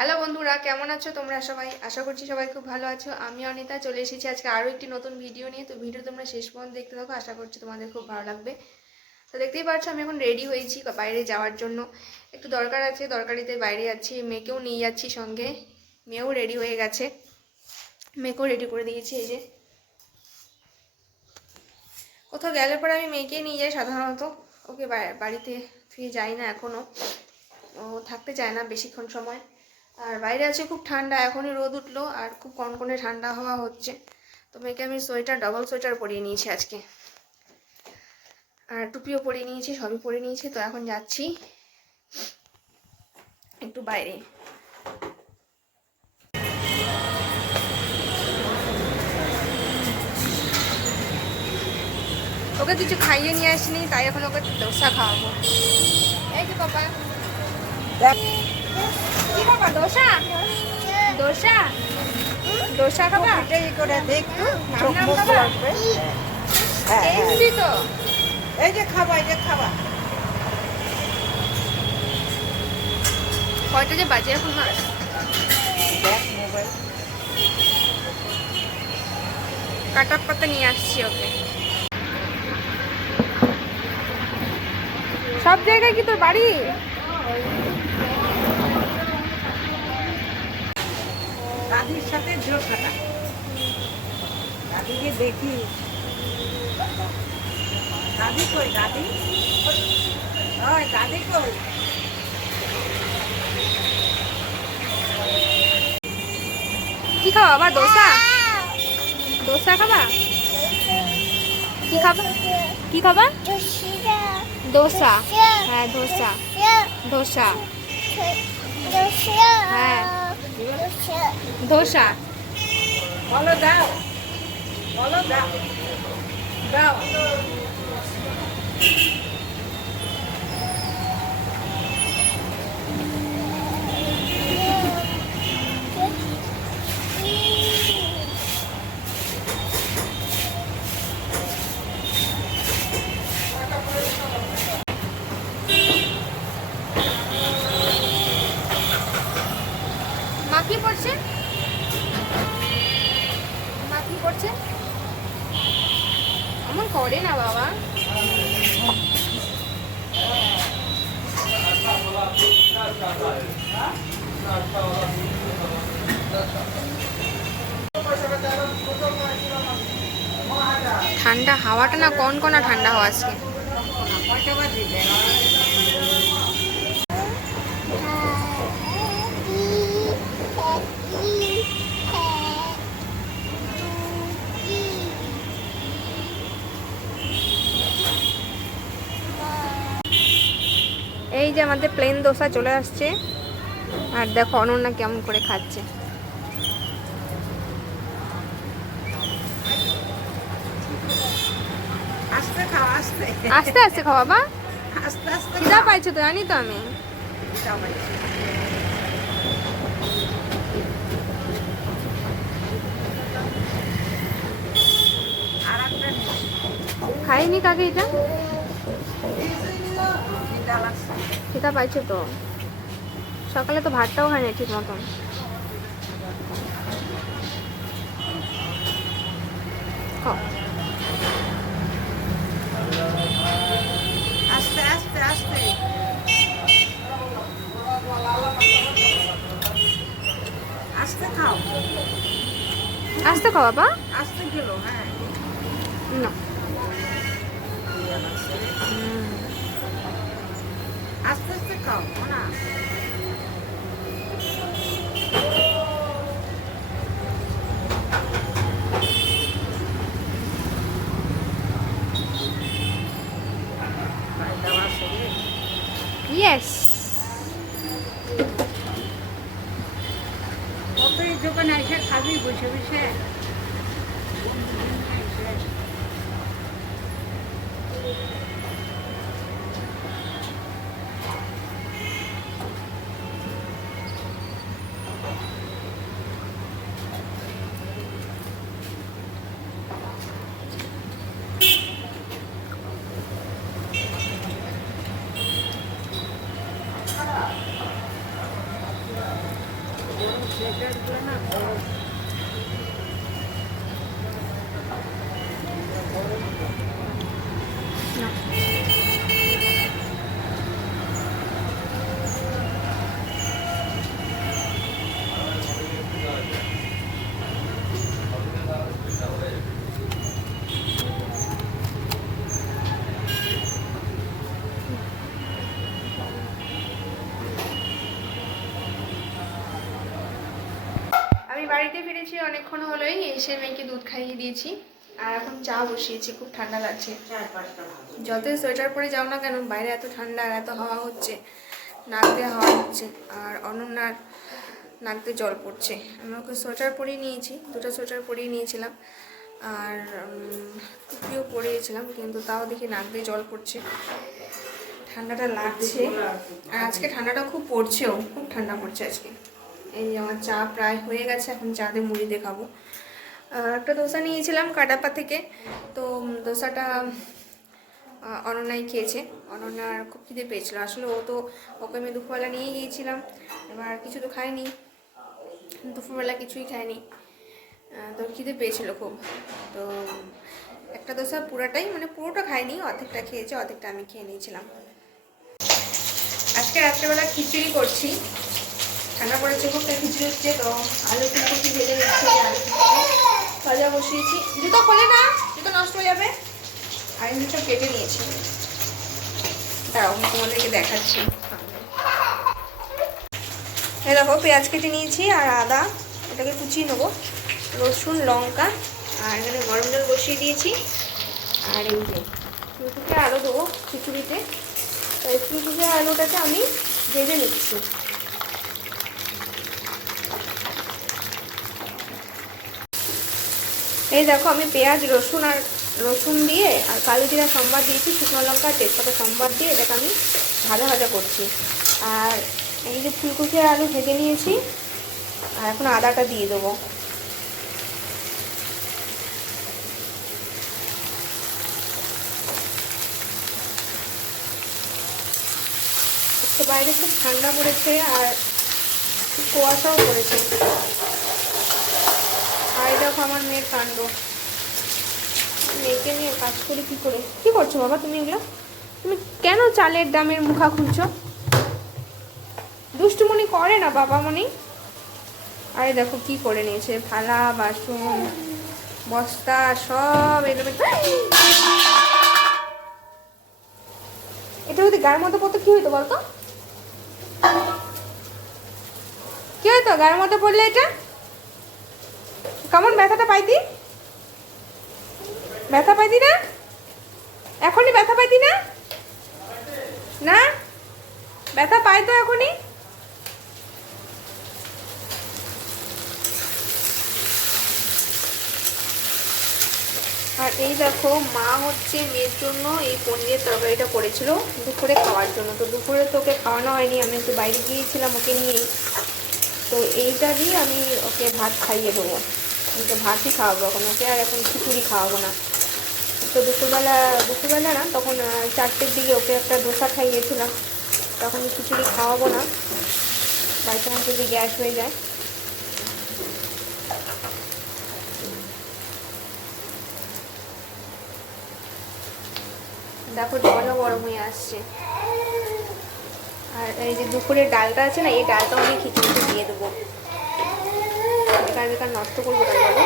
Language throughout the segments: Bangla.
হ্যালো বন্ধুরা, কেমন আছো তোমরা সবাই? আশা করছি সবাই খুব ভালো আছো। আমি অনিতা, চলে এসেছি আজকে আরও একটি নতুন ভিডিও নিয়ে। তো ভিডিও তোমরা শেষ পর্যন্ত দেখতে থাকো, আশা করছি তোমাদের খুব ভালো লাগবে। তো দেখতেই পাচ্ছ, আমি এখন রেডি হয়েছি বাইরে যাওয়ার জন্য। একটু দরকার আছে, দরকারিতে বাইরে যাচ্ছি, মেয়েকেও নিয়ে যাচ্ছি সঙ্গে। মেয়েও রেডি হয়ে গেছে। মেয়েকেও রেডি করে দিয়েছি, এই যে। কোথাও গেলে পরে আমি মেয়েকে নিয়ে যাই সাধারণত। ওকে বাড়িতে ফিরে যাই না এখনও ও থাকতে চায় না বেশিক্ষণ সময়। আর বাইরে আছে খুব ঠান্ডা, এখনই রোদ উঠল আর খুব কনকনে ঠান্ডা হওয়া হচ্ছে। তো মেয়েকে আমি সোয়েটার ডবল সোয়েটার পরিয়ে নিয়েছি আজকে। আর টুপিও পরিয়ে নিয়েছি, সবই পরে নিয়েছি, তো এখন যাচ্ছি একটু বাইরে। ওকে কিছু খাইয়ে নিয়ে আসিনি, তাই এখন ওকে দোসা খাওয়াবো। এই যে বাবা কি খাবা দোসা? দোসা? দোসা খাবা? এটাই করে দেখতো চোখ মুখ খাবা? লাগবে। হ্যাঁ, হ্যাঁ। টেস্টি তো। এই যে খাবা এই যে খাবা। কয়টা যে বাজে এখন কাটার পাতা নিয়ে আসছি ওকে। সব জায়গায় কি তোর বাড়ি? দাদির সাথে জোর খাটা দাদিকে দেখি। দাদি কই দাদি? হয় দাদি কই? কি খাবা আবার দোসা? দোসা খাবা? কি খাবা? কি খাবা? দোসা। হ্যাঁ দোসা। দোসা। হ্যাঁ। দোসা বলো দাও বলো দাও দাও মা কি পড়ছে মা কি পড়ছে আমার করে না বাবা ঠান্ডা, হাওয়াটা না কন কনা ঠান্ডা হাওয়া আজকে। এই যে আমাদের প্লেন দোসা চলে আসছে। আর দেখো অনন্যা কেমন করে খাচ্ছে। আস্তে আস্তে খাওয়া বা আস্তে আস্তে খিদা পাইছো তো জানি তো আমি। খাইনি কাকে এটা? খিদা পাইছো তো? সকালে তো ভাতটাও খাই না ঠিক মতন। আস্তে খাও। আস্তে খাও বাবা। আস্তে গেলো হ্যাঁ। না। আস্তে আস্তে খাও না দেওয়া শেষে ইয়েস দোকানে এসে খাবি বসে বসে। ফিরেছি অনেকক্ষণ হলোই এসে মেয়েকে দুধ খাইয়ে দিয়েছি। আর এখন চা বসিয়েছি, খুব ঠান্ডা লাগছে। যতই সোয়েটার পরে যাও না কেন, বাইরে এত ঠান্ডা আর এত হাওয়া হচ্ছে নাক হাওয়া হচ্ছে, আর অনন্যার নাক দিয়ে জল পড়ছে। আমি ওকে সোয়েটার পরিয়ে নিয়েছি, দুটো সোয়েটার পরিয়ে নিয়েছিলাম, আর টুপিও পরিয়েছিলাম, কিন্তু তাও দেখি নাক দিয়ে জল পড়ছে। ঠান্ডাটা লাগছে। আর আজকে ঠান্ডাটা খুব পড়ছেও, খুব ঠান্ডা পড়ছে আজকে। এই যে আমার চা প্রায় হয়ে গেছে এখন চা দিয়ে মুড়ি দিয়ে একটা দোসা নিয়েছিলাম কাটাপা থেকে তো দোসাটা আহ, অনন্যাই খেয়েছে। অনন্যার খুব খিদে পেয়েছিল আসলে ও তো ওকে আমি দুপুরবেলা নিয়ে গিয়েছিলাম এবার কিছু তো খায়নি দুপুরবেলা কিছুই খায়নি। তো খিদে পেয়েছিল খুব। তো একটা দোসা পুরাটাই মানে পুরোটা খাইনি অর্ধেকটা খেয়েছে অর্ধেকটা আমি খেয়ে নিয়েছিলাম। আজকে রাত্রেবেলা খিচুড়ি করছি। ঠান্ডা পড়েছে খুব, তাই খিচুড়ি হচ্ছে তো আলু ফুলকপি ভেজে নিচ্ছি আলু ভাজা বসিয়েছি। জুতো খোলে না, জুতো নষ্ট হয়ে যাবে। আর সব কেটে নিয়েছি। দাঁড়াও তোমাদেরকে দেখাচ্ছি। এই দেখো, পেঁয়াজ কেটে নিয়েছি আর আদা, এটাকে কুচিয়ে নেব। রসুন, লঙ্কা, আর এখানে গরম জল বসিয়ে দিয়েছি। আর এই যে ফুলকপি আলু দেবো খিচুড়িতে। ফুলকপি আলুটাকে আমি ভেজে নিচ্ছি। এই দেখো, আমি পেঁয়াজ, রসুন আর রসুন দিয়ে আর কালো জিরা সম্বাদ দিয়েছি, শুকনো লঙ্কা তেজপাতা সম্বাদ দিয়ে এটাকে আমি ভাজা ভাজা করছি। আর এই যে ফুলকপি আর আলু ভেজে নিয়েছি, আর এখন আদাটা দিয়ে দেবো। বাইরে খুব ঠান্ডা পড়েছে আর কুয়াশাও পড়েছে। দেখো আমার মেয়ের কাণ্ড। মেয়েকে নিয়ে কাজ করি কি করে? কি করছ বাবা তুমি এগুলো? তুমি কেন চালের দামের মুখা খুলছো? করে না বাবা মনি আরে দেখো কি করে নিয়েছে, থালা, বাসন, বস্তা, সব এগুলো এটা যদি গায়ের মধ্যে পড়তো কি হইতো বলতো? কি হইতো গায়ের মধ্যে পড়লে এটা? কেমন ব্যথাটা পাইতি? ব্যথা পাইতি না? এখনই ব্যথা পাইতি না? না? ব্যথা পাই তো এখনই? আর এই দেখো, মা হচ্ছে মেয়ের জন্য এই পনিরের তরকারিটা করেছিল দুপুরে খাওয়ার জন্য। তো দুপুরে তোকে খাওয়ানো হয়নি, আমি একটু বাইরে গিয়েছিলাম ওকে নিয়েই তো এইটা দিয়ে আমি ওকে ভাত খাইয়ে দেবো। ওকে ভাতই খাওয়াবো এখন, ওকে আর এখন খিচুড়ি খাওয়াবো না। তো দুপুরবেলা দুপুরবেলা না, তখন চারটের দিকে ওকে একটা দোসা খাইয়েছিলাম। তখন খিচুড়ি খাওয়াবো না। বাড়িতে আমার যদি গ্যাস হয়ে যায়। দেখো জলও গরম হয়ে আসছে। আর এই যে দুপুরের ডালটা আছে না, এই ডালটা আমি খিচুড়িতে দিয়ে দেবো। বেকার বেকার নষ্ট করব কেন বলো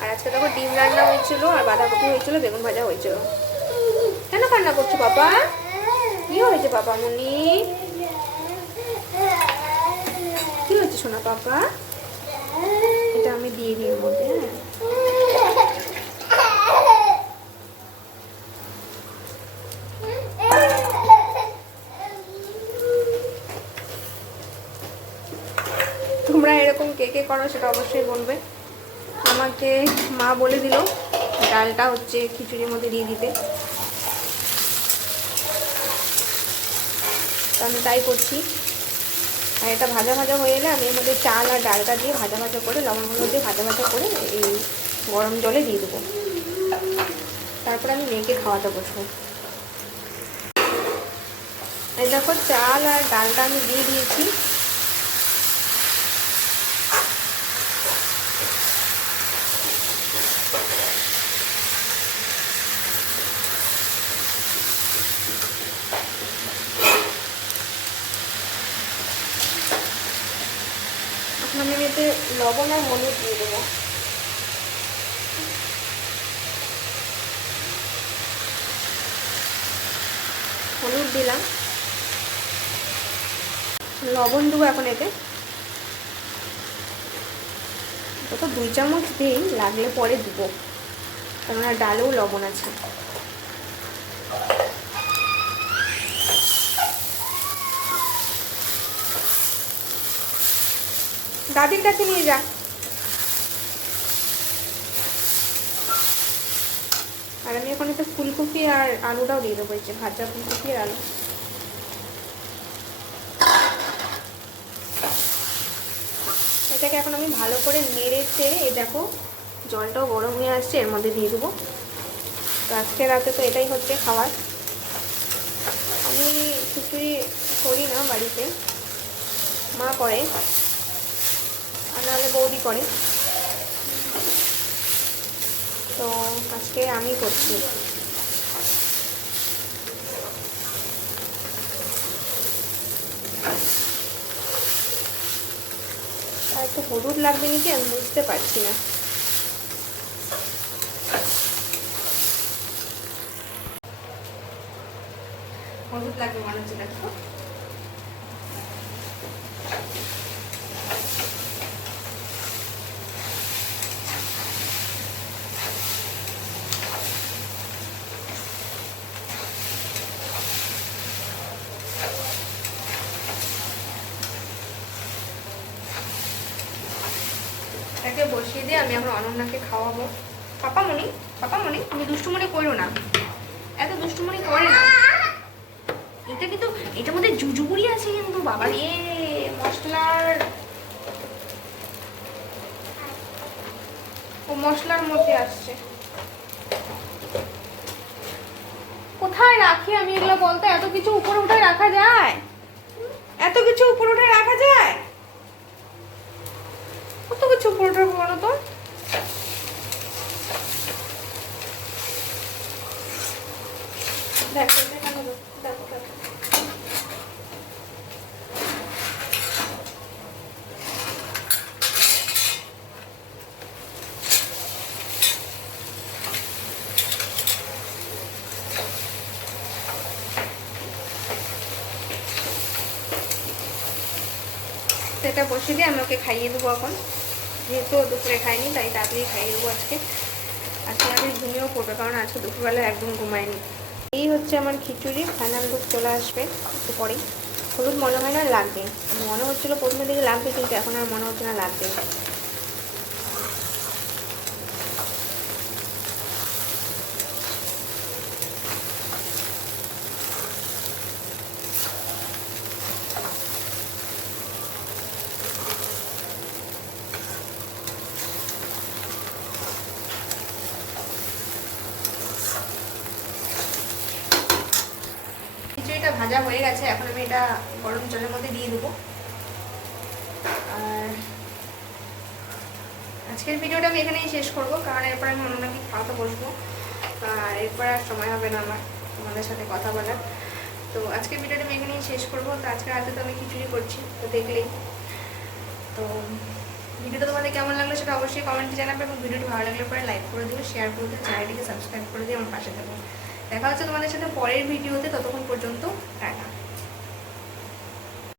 আর আজকে দেখো ডিম রান্না হয়েছিল আর বাঁধাকপি হয়েছিল, বেগুন ভাজা হয়েছিল। কেন কান্না করছ বাবা? কি হয়েছে বাবা মনি কি হয়েছে শোনা বাবা? এটা আমি দিয়ে দিই মধ্যে হ্যাঁ তোমরা এরকম কে কে করো সেটা অবশ্যই বলবে। আমাকে মা বলে দিল, ডালটা হচ্ছে খিচুড়ির মধ্যে দিয়ে দিতে। আমি তাই করছি। আর এটা ভাজা ভাজা হয়ে এলে আমি এর মধ্যে চাল আর ডালটা দিয়ে ভাজা ভাজা করে লবণ হলুদ দিয়ে ভাজা ভাজা করে এই গরম জলে দিয়ে দেবো। তারপরে আমি মেয়েকে খাওয়াতে বসবো। এই দেখো, চাল আর ডালটা আমি দিয়ে দিয়েছি। এখন আমি এতে লবণ আর হলুদ দিয়ে দেবো। হলুদ দিলাম। লবণ দেবো এখন এতে। তো দুই চামচ দিই, লাগলে পরে দিব। কেননা ডালেও লবণ আছে। দাদির কাছে নিয়ে যা। আর আমি এখন একটা ফুলকপি আর আলুটাও দিয়ে দেবো যে ভাজা ফুলকপি আর আলু। এটাকে এখন আমি ভালো করে নেড়ে চেড়ে দেখো জলটাও গরম হয়ে আসছে, এর মধ্যে দিয়ে দেবো। তো আজকে রাতে তো এটাই হচ্ছে খাবার। আমি খিচুড়ি করি না বাড়িতে, মা করে। আর নাহলে বৌদি করে। তো আজকে আমি করছি। আর একটু হলুদ লাগবে নাকি আমি বুঝতে পারছি না। হলুদ লাগবে মনে হচ্ছে দেখো। এটাকে বসিয়ে দিয়ে আমি এখন অনন্যাকে খাওয়াবো। পাপামণি পাপামণি, তুমি দুষ্টুমণি করো না। এত দুষ্টুমণি করে না। এটা কিন্তু, এটার মধ্যে জুজুবুরি আছে কিন্তু, বাবা রে, মশলার। ও মশলার মধ্যে আসছে। কোথায় রাখি আমি এগুলো বলতে? এত কিছু উপরে উঠে রাখা যায় এত কিছু উপরে উঠে রাখা যায় কত কিছু উপরে উঠে বলো তো দেখো দেখানো দাও, দেখো দেখো সেটা বসে দিয়ে আমি ওকে খাইয়ে দেবো এখন। যেহেতু দুপুরে খাইনি তাই তাড়াতাড়ি খাইয়ে দেবো আজকে। আজকে আমি ঘুমিয়েও পড়বে, কারণ আজকে দুপুরবেলা একদম ঘুমায়নি। এই হচ্ছে আমার খিচুড়ি, ফাইনাল লুক চলে আসবে একটু পরেই। হলুদ মনে হয় না লাগবে। মনে হচ্ছিল প্রথমে দিকে লাগবে, কিন্তু এখন আর মনে হচ্ছে না লাগবে খিচুড়িটা ভাজা হয়ে গেছে, এখন আমি এটা গরম জলের মধ্যে দিয়ে দেবো। আর আজকের ভিডিওটা আমি এখানেই শেষ করব, কারণ এরপর আমি অন্য নাকি খাওয়াতে বসবো আর এরপর আর সময় হবে না আমার তোমাদের সাথে কথা বলার। তো আজকের ভিডিওটা আমি এখানেই শেষ করব, তো আজকে রাতে তো আমি খিচুড়ি করছি, তো দেখলেই। তো ভিডিওটা তোমাদের কেমন লাগল সেটা অবশ্যই কমেন্টে জানাবে, এবং ভিডিওটি ভালো লাগলে পরে লাইক করে দিও শেয়ার করে দিও, চ্যানেলটিকে সাবস্ক্রাইব করে দিও, আমার পাশে থাকো। দেখা হচ্ছে তোমাদের সাথে পরের ভিডিওতে ততক্ষণ পর্যন্ত টাটা